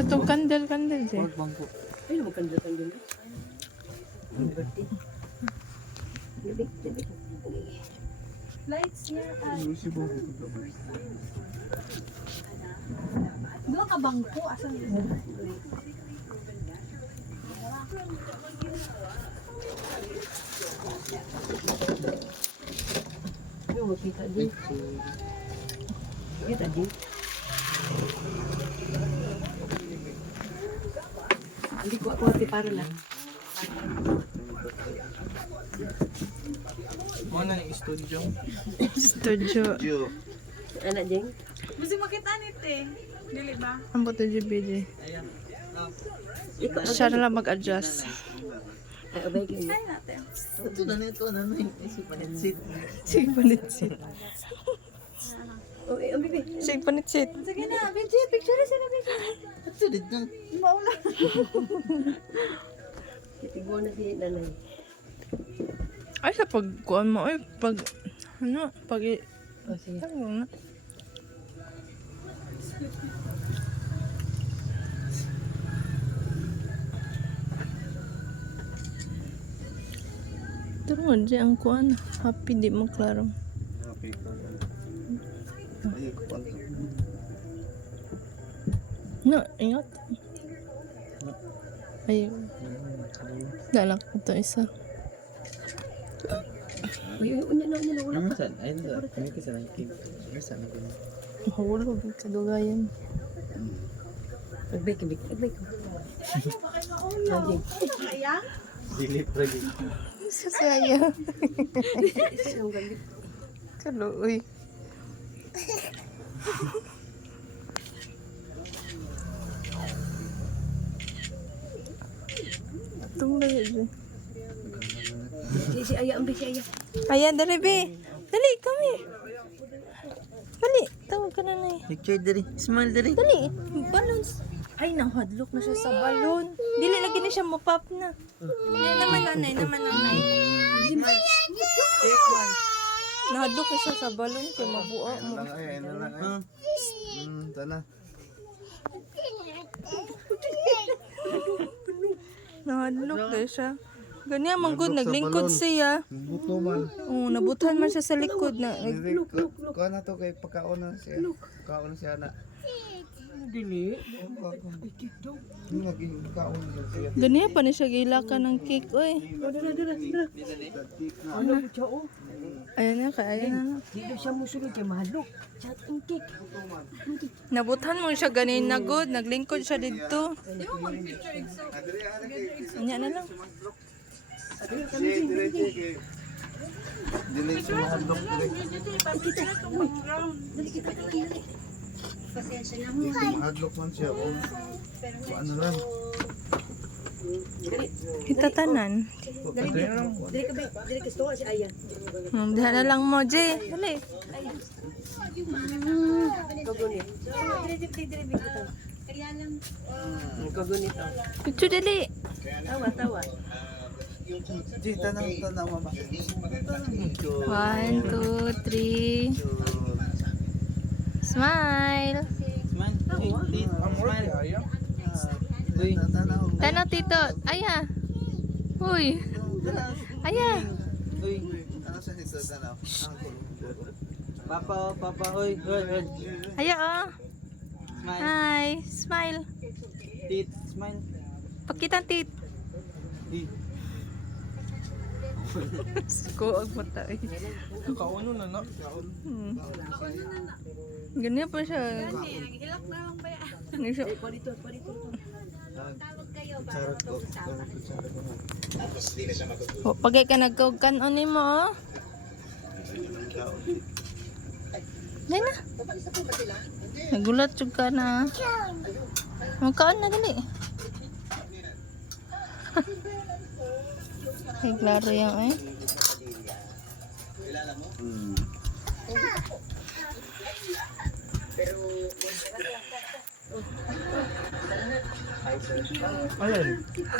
Katong kandel je. Pork bangko. Ay, magkandil. Lights niya. Lucy bangko. Dua ka bangko. Asan yun? Ano, makita din. Kita din. Hindi ko ako para lang. Mana yung studio? Studio. Anak Jeng. Mesti makita ni te. Dili ba? Ang buto JBJ. Ayan. Ikaw, Siya na lang mag-adjust. ay, abay ka niya. Ay natin. Ito na nito. Ano na yung isip? Sige, panitsit. Oh, ang bibi. Sige, panitsit. Sige na, Benji. Picture sila, Benji. Ito dito. Maula. Itigwa na si nanay. Ay, sa pagkuhan mo, ay, pag, ano, pag, Oh, sige. ano, Turun di ang kuan, happy di mo klaro. Okay ko. Ay, kwanto. No, ingat. Ay, dalak ko to isa. Uy, unya na, wala Naman pa. saan? Ayun da. Kami kasi lang king. Saan ako na? Mahulog, kadugayan. Agbay ka. Agbay ka. Jeng. Sayang. Dilip lagi. Isa saya. Isang gamit. Kaluoy. Itong layo dyan. Si Aya, ambil si Aya. Ayan, dali, be. Dali, kami. Dali, tawag ka na na eh. Picture dari. Smile dari. Dali, balloons. Ay, nahadlok na siya sa balloon. Dili lagi na siya mapop na. Hindi naman nanay, Take one. Nahadlok na siya sa balloon kay mabuo mo. Ay, ano lang ay. Tana. Nahadlok na siya. Ganyan man good, naglingkod siya. Buto man. Oo, nabutan man siya sa likod na. Kuha na to kay pagkaon na siya. Pagkaon na siya na. Dili. Yung naging pagkaon na siya. Ganyan pa na siya gilakan ng cake, oy. Dala. Ano po siya, oh. Ayan na, kaya na. Dito siya musulod kay mahalok. Chat ang cake. Nabutan mo siya ganin na good, naglingkod siya dito. Anya na lang. Dili siya mahadlok. Mahadlok man siya. Ano lang. Hitatanan. Dili ka ba? Dili ka store si Aya. Diha na lang mo, Jay. Dali. Kagunit. Dili bitaw. Kagunit. Picture dali. Tawa. Di, tanang mama. 1, 2, 3. Smile. Smile. Smile. Uy. Tanaw, tito. Aya. Uy. Aya. Uy. Ano sa hito tanaw? Papa, uy. Aya, oh. Smile. Hi. Smile. Tit, smile. Pakita, tit. Di. Ko ang mata eh. Kauno na na. Ganyan pa siya. Hilak na lang ba yan? Ano siya? Parito. Charot ko. O, pagay ka nagkaugan ni mo, oh. Dahil na. Nagulat yung ka na. Magkaan na dali. Ay, klaro yan eh.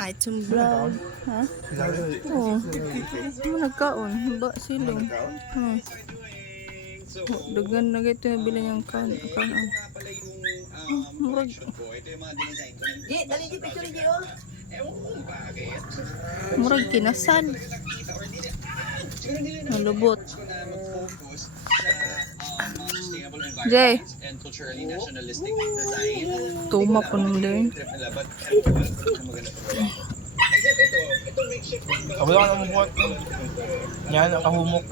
Item brown. Ha? Oo. Ano nagkaon? Ba silong. Dagan na gito yung bilang yung kan. Murag, Ji, dali di picture Ji oh. murag kinasal. Malubot. Jay. Tuma po nung din. Wala ka namang buhat. Yan, nakahumok.